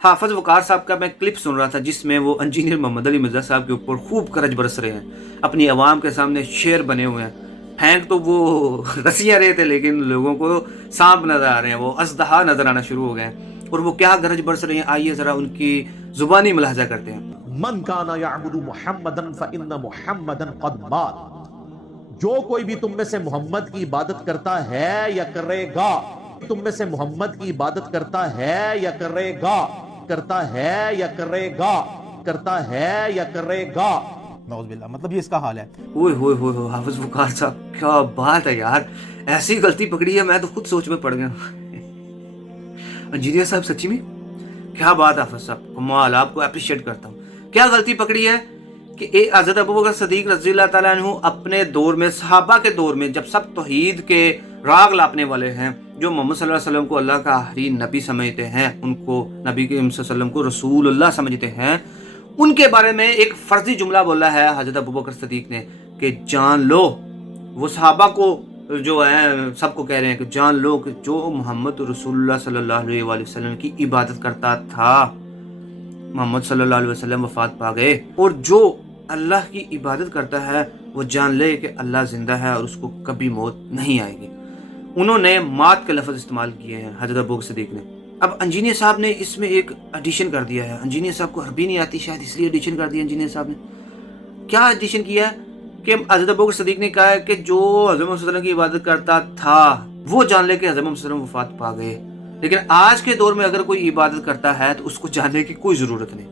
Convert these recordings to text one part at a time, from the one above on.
हाफिज वकार साहब का मैं क्लिप सुन रहा था जिसमें वो इंजीनियर मोहम्मद अली मिर्जा साहब के ऊपर खूब करज बरस रहे हैं, अपनी आवाम के सामने शेर बने हुए हैं। फेंक तो वो रसियां रहे थे लेकिन लोगों को सांप नजर आ रहे हैं, वो अजदहा नजर आना शुरू हो गए हैं। और वो क्या गरज बरस रहे हैं, आइए जरा उनकी जुबानी मुलाहजा करते हैं। मन काना यअबुदु मुहम्मदन फइन्न मुहम्मदन कद मात, जो कोई भी तुम में से मोहम्मद की इबादत करता है या करेगा, तुम में से मोहम्मद की इबादत करता है या करेगा, करता है या करेगा, करता है या करेगा, नौज़ुबिल्लाह, मतलब ये इसका हाल है। ओए होए होए होए, हाफिज वकार साहब क्या बात है यार, ऐसी गलती पकड़ी है, मैं तो खुद सोच में पड़ गया। इंजीनियर साहब सच्ची में क्या बात है हाफिज साहब, कमाल, आपको अप्रिशिएट करता हूँ। क्या गलती पकड़ी है कि हज़रत अबू बकर सिद्दीक रज़ी अल्लाह तआला अन्हु अपने दौर में, सहाबा के दौर में, जब सब तौहीद के राग लापने वाले हैं, जो मोहम्मद सल्लल्लाहु अलैहि वसल्लम को अल्लाह का आखिरी नबी समझते हैं, उनको नबी के वसल्लम को रसूलुल्लाह समझते हैं, उनके बारे में एक फर्जी जुमला बोला है हज़रत अबू बकर सिद्दीक ने कि जान लो, वो सहाबा को जो है सबको कह रहे हैं कि जान लो कि जो मोहम्मद रसूलुल्लाह सल्लल्लाहु अलैहि वसल्लम की इबादत करता था, मोहम्मद सल्लल्लाहु अलैहि वसल्लम वफात पा गए, और जो अल्लाह की इबादत करता है वो जान ले कि अल्लाह जिंदा है और उसको कभी मौत नहीं आएगी। उन्होंने मात के लफ्ज़ इस्तेमाल किए हैं हज़रत अबू बकर सिद्दीक ने। अब इंजीनियर साहब ने इसमें एक एडिशन कर दिया है, इंजीनियर साहब को अरबी नहीं आती शायद इसलिए एडिशन कर दिया इंजीनियर साहब ने। क्या एडिशन किया है कि हज़रत अबू बकर सिद्दीक ने कहा है कि जो हज़रत मोहम्मद सल्लल्लाहु अलैहि वसल्लम की इबादत करता था वो जान ले कि हज़रत मोहम्मद सल्लल्लाहु अलैहि वसल्लम वफात पा गए, लेकिन आज के दौर में अगर कोई इबादत करता है तो उसको जानने की कोई ज़रूरत नहीं।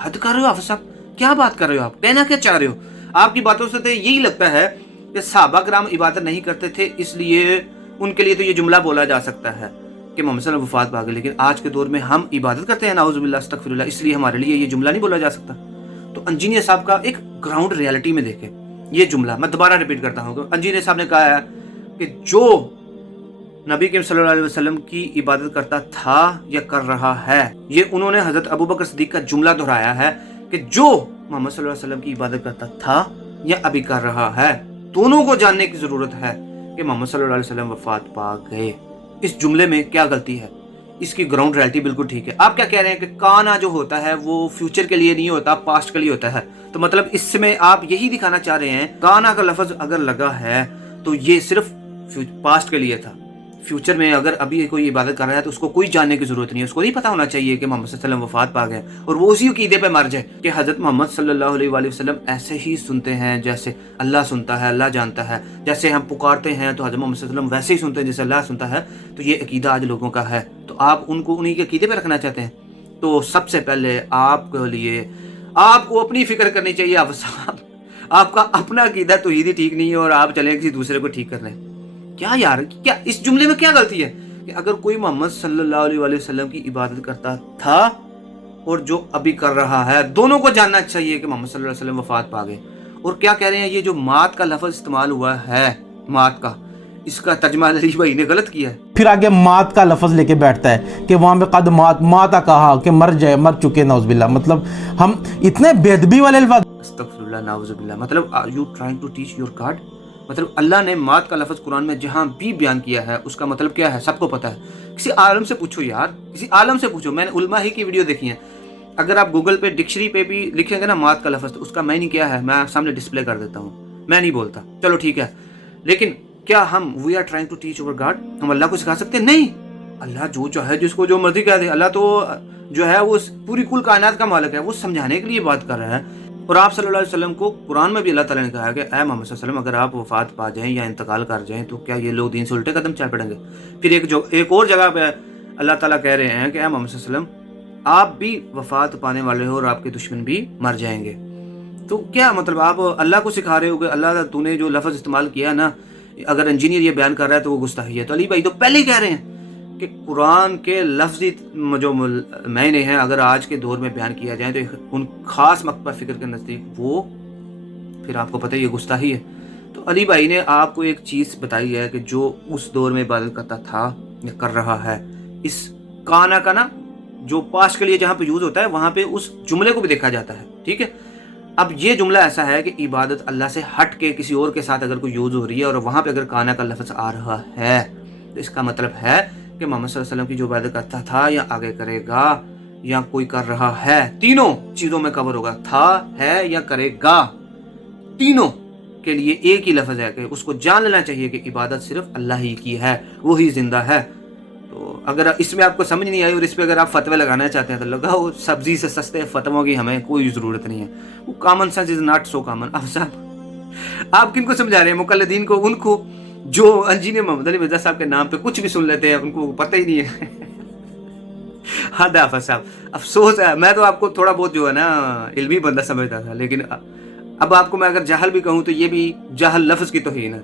हद कर रहे हो हाफिज़ साहब, क्या बात कर रहे हो आप, कहना क्या चाह रहे हो? आपकी बातों से तो यही लगता है कि सहाबा किराम इबादत नहीं करते थे इसलिए उनके लिए तो ये जुमला बोला जा सकता है कि मोहम्मद सल्लल्लाहु अलैहि वसल्लम वफात पा गए, लेकिन आज के दौर में हम इबादत करते हैं नाउज़ुबिल्लाह अस्तगफिरुल्लाह, इसलिए हमारे लिए ये जुमला नहीं बोला जा सकता। तो इंजीनियर साहब का एक ग्राउंड रियलिटी में देखें ये जुमला, मैं दोबारा रिपीट करता हूँ। इंजीनियर साहब ने कहा है कि जो नबी के सल्लल्लाहु अलैहि वसल्लम की इबादत करता था या कर रहा है, ये उन्होंने हज़रत अबू बकर सिद्दीक का जुमला दोहराया है कि जो मोहम्मद सल्लल्लाहु अलैहि वसल्लम की इबादत करता था या अभी कर रहा है, दोनों को जानने की ज़रूरत है कि मोहम्मद सल्लल्लाहु अलैहि वसल्लम वफात पा गए। इस जुमले में क्या गलती है? इसकी ग्राउंड रियलिटी बिल्कुल ठीक है। आप क्या कह रहे हैं कि काना जो होता है वो फ्यूचर के लिए नहीं होता, पास्ट के लिए होता है, तो मतलब इसमें आप यही दिखाना चाह रहे हैं काना का लफ्ज़ अगर लगा है तो ये सिर्फ पास्ट के लिए था, फ्यूचर में अगर अभी कोई इबादत कर रहा है तो उसको कोई जानने की जरूरत नहीं है, उसको नहीं पता होना चाहिए कि मोहम्मद सल्लल्लाहु अलैहि वसल्लम वफात पा गए और वो उसी अकीदे पे मर जाए कि हज़रत मोहम्मद सल्लल्लाहु अलैहि वसल्लम ऐसे ही सुनते हैं जैसे अल्लाह सुनता है, अल्लाह जानता है, जैसे हम पुकारते हैं तो हज़रत मोहम्मद सल्लल्लाहु अलैहि वसल्लम वैसे ही सुनते हैं जैसे अल्लाह सुनता है। तो ये अकीदा आज लोगों का है, तो आप उनको उन्हीं के अकीदे पे रखना चाहते हैं। तो सबसे पहले आपके लिए आपको अपनी फिक्र करनी चाहिए। आप साहब, आपका अपना अकीदा तो ही ठीक नहीं है और आप चलें किसी दूसरे को ठीक कर रहे हैं। क्या यार, क्या इस जुमले में क्या गलती है कि अगर कोई मोहम्मद सल्लल्लाहु अलैहि वसल्लम की इबादत करता था और जो अभी कर रहा है, दोनों को जानना चाहिए कि मोहम्मद सल्लल्लाहु अलैहि वसल्लम वफात पा गए। और क्या कह रहे हैं, ये जो मात का लफ्ज़ इस्तेमाल हुआ है, मात का, इसका तर्जमा अली भाई ने गलत किया है। फिर आगे मात का लफ्ज़ लेके बैठता है कि वहाँ पे कद मात, माता कहा कि मर जाए, मर चुके, नाउज़ुबिल्लाह। मतलब हम इतने बेदबी वाले अल्फाज, अस्तगफिरुल्लाह नाउज़ुबिल्लाह। मतलब are you trying to teach your God? मतलब अल्लाह ने मात का लफ्ज़ कुरान में जहाँ भी बयान किया है उसका मतलब क्या है सबको पता है। किसी आलम से पूछो यार, किसी आलम से पूछो। मैंने उलमा ही की वीडियो देखी है, अगर आप गूगल पे डिक्शनरी पे भी लिखेंगे ना मात का लफ्ज़, तो उसका मैंने क्या है मैं सामने डिस्प्ले कर देता हूँ, मैं नहीं बोलता, चलो ठीक है। लेकिन क्या हम we are trying to teach our God, हम अल्लाह को सिखा सकते हैं? नहीं। अल्लाह जो चाहे जिसको जो मर्जी कह दे, अल्लाह तो जो है वो पूरी कुल कायनात का मालिक है, वो समझाने के लिए बात कर रहा है। और आप सल्लल्लाहु अलैहि वसल्लम को कुरान में भी अल्लाह ताला ने कहा है कि ऐ मोहम्मद सल्लल्लाहु अलैहि वसल्लम, अगर आप वफात पा जाएं या इंतकाल कर जाएं तो क्या ये लोग दीन से उल्टे कदम चल पड़ेंगे? फिर एक और जगह पे अल्लाह ताला कह रहे हैं कि ऐ मोहम्मद सल्लल्लाहु अलैहि वसल्लम, आप भी वफात पाने वाले हो और आपके दुश्मन भी मर जाएंगे। तो क्या मतलब आप अल्लाह को सिखा रहे हो कि अल्लाह तूने जो लफ्ज़ इस्तेमाल किया ना, अगर इंजीनियर ये बयान कर रहा है तो वो गुस्ताखी है। तो अली भाई तो पहले ही कह रहे हैं कि कुरान के लफ्ज़ी जो मायने हैं अगर आज के दौर में बयान किया जाए तो उन खास मकबा फ़िक्र के नज़दीक वो फिर आपको पता है ये गुस्ताखी है। तो अली भाई ने आपको एक चीज़ बताई है कि जो उस दौर में इबादत करता था या कर रहा है, इस काना का ना जो पास्ट के लिए जहाँ पे यूज़ होता है वहाँ पे उस जुमले को भी देखा जाता है, ठीक है। अब ये जुमला ऐसा है कि इबादत अल्लाह से हट के किसी और के साथ अगर कोई यूज़ हो रही है और वहाँ पे अगर काना का लफ्ज़ आ रहा है तो इसका मतलब है कि मोहम्मद सल्लल्लाहु अलैहि वसल्लम की जो इबादत करता था या आगे करेगा, یا کوئی کر رہا ہے، تینوں چیزوں میں کور ہوگا، تھا، ہے یا کرے گا، تینوں کے لیے ایک ہی لفظ ہے کہ اس کو جان لینا چاہیے کہ عبادت صرف اللہ ہی کی ہے، وہی زندہ ہے۔ تو اگر اس میں آپ کو سمجھ نہیں آئی اور اس پہ اگر آپ فتوے لگانا چاہتے ہیں تو لگاؤ، سبزی سے سستے فتووں کی ہمیں کوئی ضرورت نہیں ہے، وہ common sense is not so common. اب صاحب آپ کن کو سمجھا رہے ہیں؟ مقلدین کو، ان کو جو انجینئر محمد علی مرزا صاحب کے نام پہ کچھ بھی سن لیتے ہیں، ان کو پتہ ہی نہیں ہے۔ ہاں حافظ صاحب، افسوس ہے، میں تو آپ کو تھوڑا بہت جو ہے نا علمی بندہ سمجھتا تھا، لیکن اب آپ کو میں اگر جاہل بھی کہوں تو یہ بھی جاہل لفظ کی توہین ہے۔